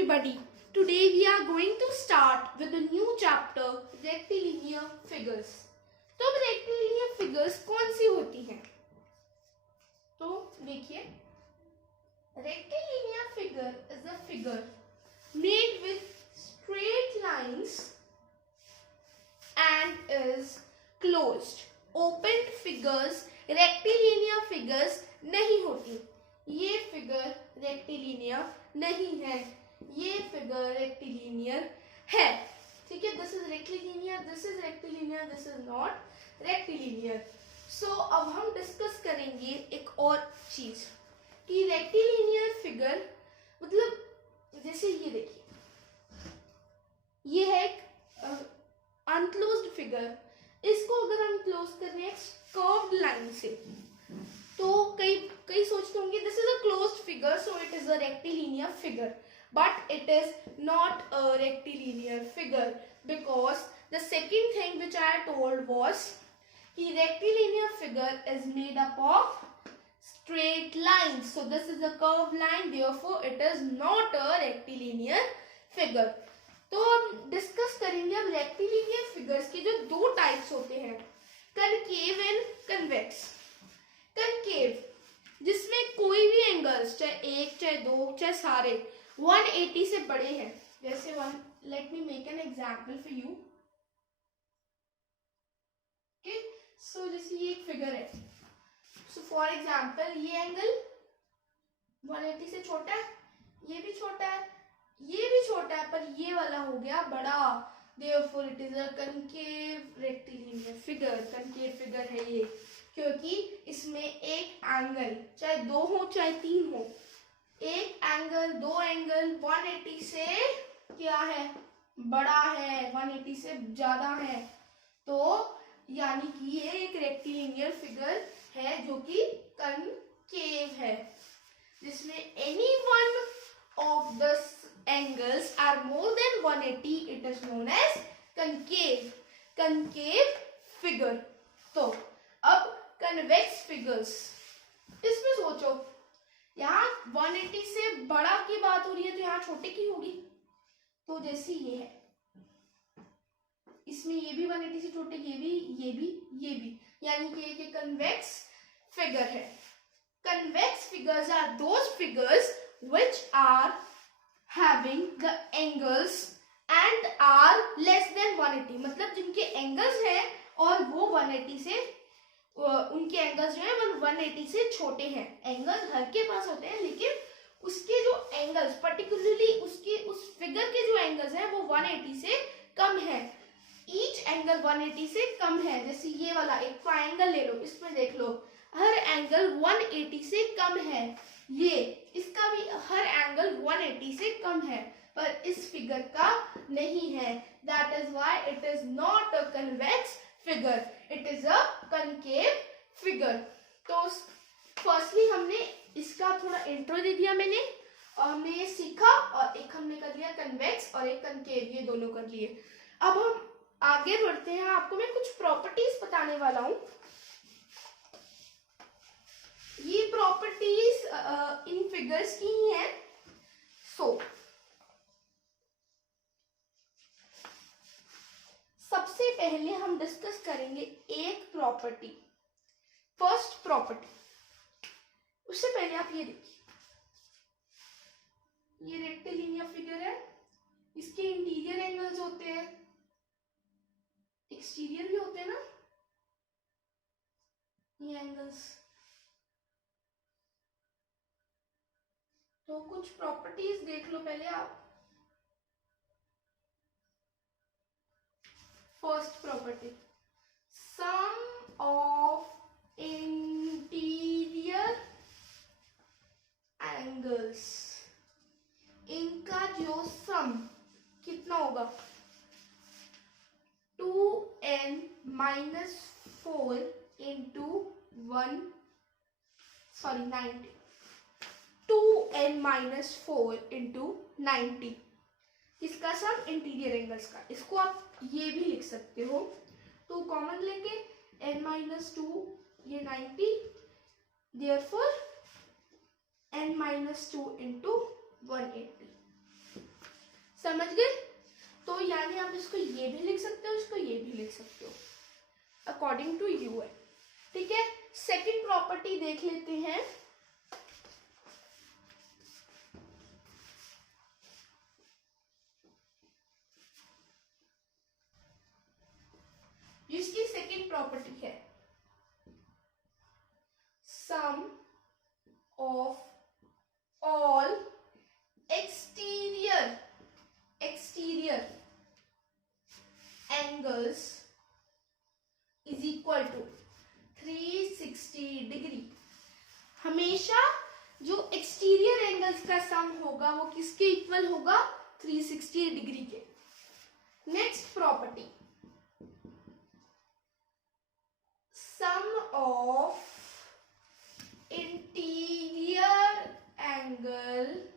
everybody. Today we are going to start with a new chapter, rectilinear figures. तो अब rectilinear figures कौन सी होती हैं? तो देखिए, rectilinear figure is a figure made with straight lines and is closed. Opened figures rectilinear figures नहीं होती. ये फिगर रेक्टिलिनियर नहीं है, ये फिगर रेक्टिलिनियर है. ठीक है, this is rectilinear, this is rectilinear, this is not rectilinear. So अब हम डिस्कस करेंगे एक और चीज कि रेक्टिलिनियर फिगर मतलब जैसे ये देखिए, ये है एक अनक्लोज्ड फिगर. इसको अगर हम क्लोज कर रहे हैं कर्व्ड लाइन से, तो कई सोचते होंगे this is a closed figure so it is a rectilinear figure, but it is not a rectilinear figure because the second thing which I told was कि rectilinear figure is made up of straight lines, so this is a curved line, therefore it is not a rectilinear figure. तो हम discuss करेंगे अब rectilinear figures के जो दो types होते हैं, कनकेव एंड कन्वेक्स. कनकेव जिसमें कोई भी एंगल्स, चाहे एक चाहे दो चाहे सारे 180 से बड़े हैं. जैसे let me make an example for you. Okay, so जैसे ये एक फिगर है, सो फॉर एग्जांपल ये एंगल 180 से छोटा है, ये भी छोटा है, ये भी छोटा है, पर ये वाला हो गया बड़ा. therefore it is a concave rectilinear figure. concave figure है ये, क्योंकि इसमें एक एंगल चाहे दो हो चाहे तीन हो, एक एंगल दो एंगल 180 से क्या है, बड़ा है, 180 से ज्यादा है. तो यानी कि ये एक रेक्टिलिनियर फिगर है जो कि कनकेव है, जिसमें any one of the angles are more than 180, it is known as concave figure. तो अब convex figures, इसमें सोचो यहाँ 180 से बड़ा की बात हो रही है तो यहाँ छोटे की होगी. तो जैसे ये है, इसमें ये भी 180 से छोटे, ये भी, यानी कि एक convex figure है. Convex figures are those figures which are having the angles and are less than 180, मतलब जिनके एंगल्स हैं और वो 180 से उनके एंगल्स जो है वो 180 से छोटे हैं. एंगल्स हर के पास होते हैं, लेकिन उसके जो एंगल्स पर्टिकुलरली उसके उस फिगर के जो एंगल्स हैं वो 180 से कम है. ईच एंगल 180 से कम है. जैसे ये वाला एक ट्रायंगल ले लो, इसमें देख लो हर एंगल 180 से कम है. ये इसका भी हर एंगल 180 से कम है, पर इस फिगर का नहीं है. That is why it is not a convex figure, it is a concave figure. तो फर्स्टली हमने इसका थोड़ा इंट्रो दे दिया मैंने, और हमने ये सीखा, और एक हमने कर लिया कन्वेक्स और एक कनकेव, ये दोनों कर लिए. अब हम आगे बढ़ते हैं. आपको मैं कुछ प्रॉपर्टीज बताने वाला हूं. ये प्रॉपर्टीज इन फिगर्स की ही है. सबसे पहले हम डिस्कस करेंगे एक प्रॉपर्टी, फर्स्ट प्रॉपर्टी. उससे पहले आप ये देखिए, ये रेक्टिलिनियर फिगर है, इसके इंटीरियर एंगल्स होते हैं, एक्सटीरियर भी होते हैं ना ये एंगल्स. तो कुछ प्रॉपर्टीज देख लो पहले आप. First property, sum of interior angles, इनका जो सम कितना होगा, 2n minus 4 into 90. 2n minus 4 into 90, इसका सम इंटीरियर एंगल्स का. इसको आप ये भी लिख सकते हो, 2 कॉमन लेके n minus 2 ये 90, therefore n minus 2 into 180. समझ गए? तो यानी आप इसको ये भी लिख सकते हो, इसको ये भी लिख सकते हो, अकॉर्डिंग टू यू है। ठीक है, सेकंड प्रॉपर्टी देख लेते हैं। जिसकी सेकंड प्रॉपर्टी है sum of all exterior angles is equal to 360 degree. हमेशा जो एक्सटीरियर एंगल्स का सम होगा वो किसके इक्वल होगा? 360 डिग्री के। Next property, sum of interior angle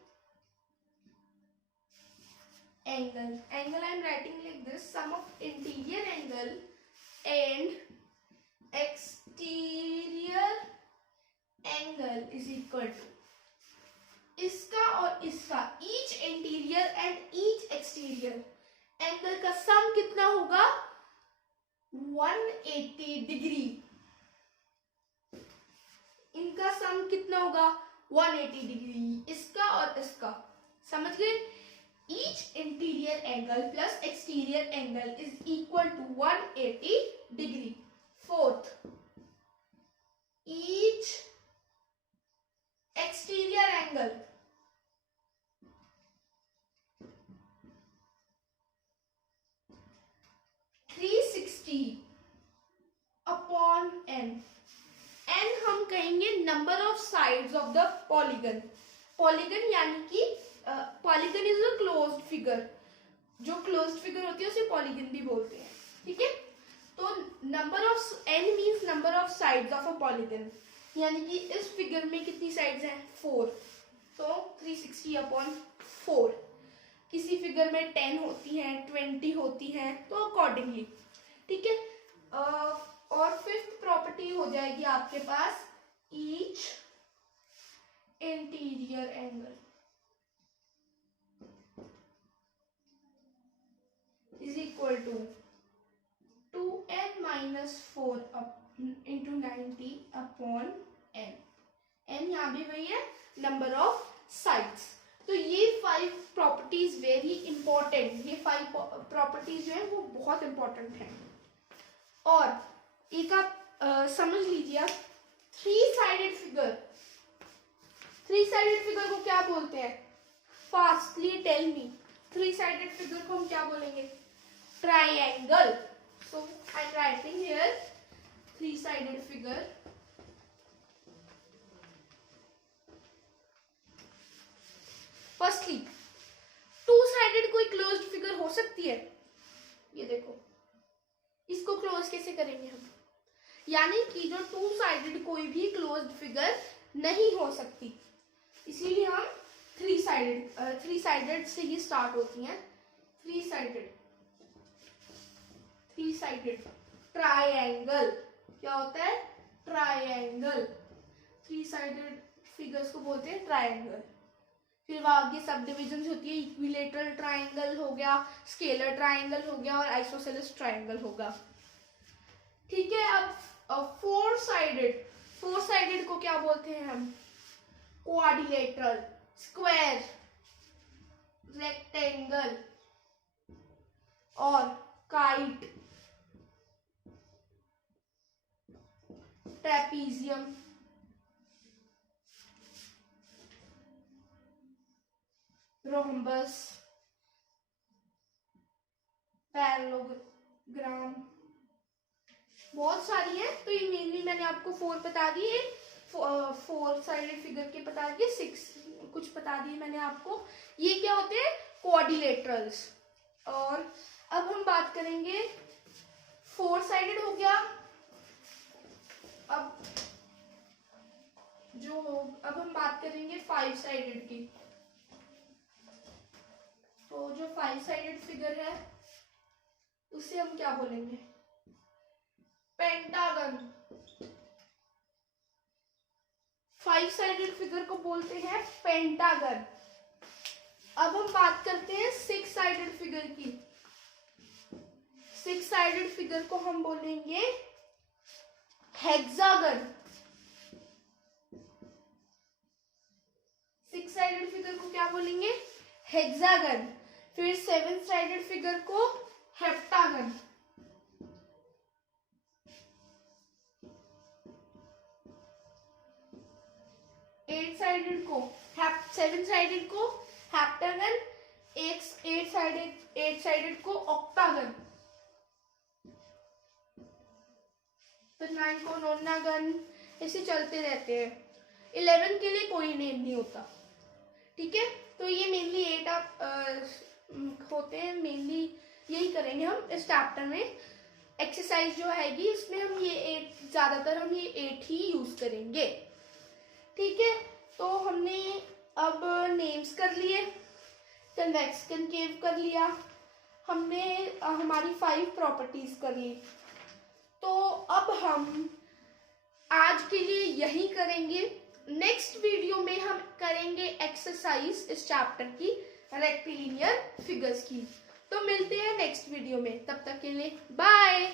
I am writing like this, sum of interior angle and exterior angle is equal to इसका और इसका, each interior and each exterior angle का सम कितना होगा? 180 डिग्री। इनका सम कितना होगा? 180 डिग्री, इसका और इसका। समझ गए? Each interior angle plus exterior angle is equal to 180 degree. Fourth, each exterior angle upon n. n हम कहेंगे number of sides of the polygon. Polygon यानी कि polygon is a closed figure, जो क्लोज्ड फिगर होती है उसे polygon भी बोलते हैं। ठीक है, तो number of n means number of sides of a polygon, यानी कि इस फिगर में कितनी साइड्स हैं? 4, तो 360 अपॉन 4। किसी फिगर में 10 होती हैं, 20 होती हैं, तो अकॉर्डिंगली। ठीक है, और फिफ्थ प्रॉपर्टी हो जाएगी आपके पास each interior angle is equal to 2n minus 4 into 90 upon n। n यहाँ भी वही है, नंबर ऑफ साइड्स। तो ये 5 प्रॉपर्टीज वेरी इंपॉर्टेंट, ये 5 प्रॉपर्टीज जो है वो बहुत इंपॉर्टेंट है। और एक आप समझ लीजिए, आप थ्री साइडेड फिगर को क्या बोलते हैं? Fastly tell me, three sided figure को हम क्या बोलेंगे? Triangle. So I am writing here three sided figure. Firstly, two sided कोई क्लोज्ड फिगर हो सकती है? ये देखो, इसको क्लोज कैसे करेंगे हम? यानी कि जो टू साइडेड कोई भी क्लोज्ड फिगर नहीं हो सकती, इसीलिए हम थ्री साइडेड से ही स्टार्ट होती हैं। थ्री साइडेड ट्राइंगल क्या होता है? ट्राइंगल। थ्री साइडेड फिगर्स को बोलते हैं ट्राइंगल। फिर वहां की सब डिविजन होती है, इक्विलेटरल ट्राइंगल हो गया, स्केलर ट्राइंगल हो गया और आइसोसेलेस ट्राइंगल होगा। ठीक है, अब फोर साइडेड को क्या बोलते हैं हम? क्वाड्रिलेटरल, स्क्वायर, रेक्टेंगल और काइट, ट्रेपीजियम, रोम्बस, पैरेललोग्राम, बहुत सारी है। तो ये मेनली मैंने आपको 4 बता दिए, 4 साइडेड फिगर के बता दिए, 6 कुछ बता दिए मैंने आपको। ये क्या होते हैं? क्वाड्रिलेटरल्स। और अब हम बात करेंगे, 4 साइडेड हो गया। अब हम बात करेंगे 5 साइडेड की। तो जो 5 साइडेड फिगर है उसे हम क्या बोलेंगे? पेंटागन। 5 साइडेड फिगर को बोलते हैं पेंटागन। अब हम बात करते हैं 6 साइडेड फिगर की। 6 साइडेड फिगर को हम बोलेंगे हेक्सागन। 6 साइडेड फिगर को क्या बोलेंगे? हेक्सागन। फिर 7 साइडेड फिगर को हेप्टागन। 7 साइडेड को हेप्टागन, 8 साइडेड को ऑक्टागन, फिर 9 को नोनागन, ऐसे चलते रहते हैं। 11 के लिए कोई नेम नहीं होता, ठीक है। तो ये मेनली 8 होते हैं, मेनली यही करेंगे हम इस चैप्टर में। एक्सरसाइज जो आएगी इसमें हम ये 8 ज्यादातर हम ये 8 ही यूज करेंगे, ठीक है। तो हमने अब नेम्स कर लिए, कन्वेक्स कनकेव कर लिया, हमने हमारी 5 प्रॉपर्टीज कर ली। तो अब हम आज के लिए यही करेंगे। नेक्स्ट वीडियो में हम करेंगे एक्सरसाइज इस चैप्टर की, रेक्टिलिनियर फिगर्स की। तो मिलते हैं नेक्स्ट वीडियो में, तब तक के लिए बाय।